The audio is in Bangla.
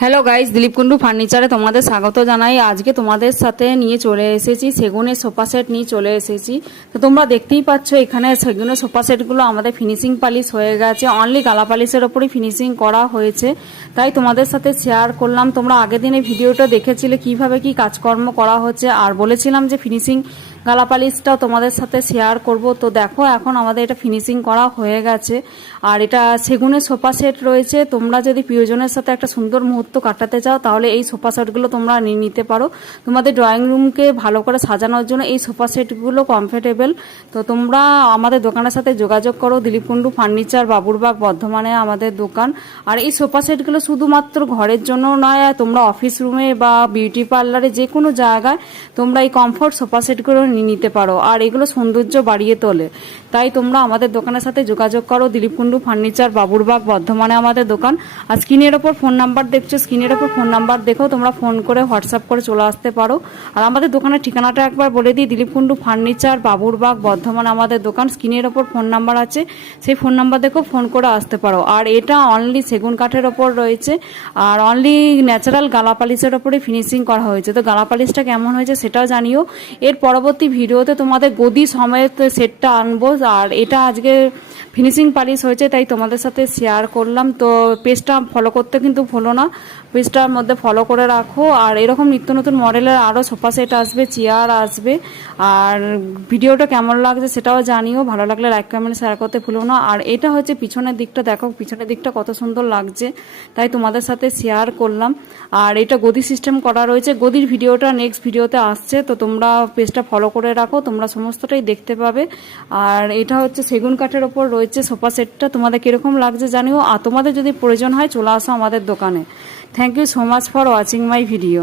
হ্যালো গাইস, দিলীপ কুন্ডু ফার্নিচারে তোমাদের স্বাগত জানাই। আজকে তোমাদের সাথে নিয়ে চলে এসেছি সেগুনের সোফা সেট নিয়ে চলে এসেছি। তো তোমরা দেখতেই পাচ্ছ এখানে সেগুনের সোফা সেটগুলো আমাদের ফিনিশিং পালিশ হয়ে গেছে, অনলি গালা পালিশের ওপরই ফিনিশিং করা হয়েছে, তাই তোমাদের সাথে শেয়ার করলাম। তোমরা আগের দিনে ভিডিওটা দেখেছিলে কিভাবে কি কাজকর্ম করা হচ্ছে, আর বলেছিলাম যে ফিনিশিং গালা পালিশটাও তোমাদের সাথে শেয়ার করব। তো দেখো এখন আমাদের এটা ফিনিশিং করা হয়ে গেছে, আর এটা সেগুনের সোফা সেট রয়েছে। তোমরা যদি প্রিয়জনের সাথে একটা সুন্দর মুহূর্ত কাটাতে চাও তাহলে এই সোফা সেটগুলো তোমরা নিয়ে নিতে পারো। তোমাদের ড্রয়িং রুমকে ভালো করে সাজানোর জন্য এই সোফা সেটগুলো কমফোর্টেবল। তো তোমরা আমাদের দোকানের সাথে যোগাযোগ করো। দিলীপ কুন্ডু ফার্নিচার, বাবুরবাগ, বর্ধমানে আমাদের দোকান। আর এই সোফা সেটগুলো শুধুমাত্র ঘরের জন্য নয়, তোমরা অফিস রুমে বা বিউটি পার্লারে যে কোনো জায়গায় তোমরা এই কমফোর্ট সোফা সেটগুলো নিয়ে নিতে পারো, আর এগুলো সৌন্দর্য বাড়িয়ে তোলে। তাই তোমরা আমাদের দোকানের সাথে যোগাযোগ করো। দিলীপ কুন্ডু ফার্নিচার, বাবুরবাগ, বর্ধমানে আমাদের দোকান। আর স্ক্রিনের ওপর ফোন নাম্বার দেখছো, স্ক্রিনের ওপর ফোন নাম্বার দেখো, তোমরা ফোন করে হোয়াটসঅ্যাপ করে চলে আসতে পারো। আর আমাদের দোকানের ঠিকানাটা একবার বলে দিই, দিলীপ কুন্ডু ফার্নিচার, বাবুরবাগ, বর্ধমানে আমাদের দোকান। স্ক্রিনের ওপর ফোন নাম্বার আছে, সেই ফোন নাম্বার দেখো ফোন করে আসতে পারো। আর এটা অনলি সেগুন কাঠের ওপর রয়েছে, আর অনলি ন্যাচারাল গালা পালিশের ওপরে ফিনিশিং করা হয়েছে। তো গালা পালিশটা কেমন হয়েছে সেটাও জানিও। এর পরবর্তী ভিডিওতে তোমাদের গদি সমেত সেটটা আনবো, আর এটা আজকে ফিনিশিং পালিশ হয়েছে তাই তোমাদের সাথে শেয়ার করলাম। তো পেজটা ফলো করতে কিন্তু ভুলো না, পেজটার মধ্যে ফলো করে রাখো। আর এরকম নিত্য নতুন মডেলের আরও সোফা সেট আসবে, চেয়ার আসবে। আর ভিডিওটা কেমন লাগছে সেটাও জানিও, ভালো লাগলে লাইক কমেন্ট শেয়ার করতে ভুলো না। আর এটা হচ্ছে পিছনের দিকটা, দেখো পিছনের দিকটা কত সুন্দর লাগছে, তাই তোমাদের সাথে শেয়ার করলাম। আর এটা গদি সিস্টেম করা রয়েছে, গদির ভিডিওটা নেক্সট ভিডিওতে আসছে, তো তোমরা পেজটা ফলো করে রাখো, তোমরা সমস্তটাই দেখতে পাবে। আর এটা হচ্ছে সেগুন কাঠের ওপর রয়েছে সোফা সেটটা, তোমাদের কীরকম লাগছে জানিও। আর তোমাদের যদি প্রয়োজন হয় চলে আসো আমাদের দোকানে। Thank you so much for watching my video.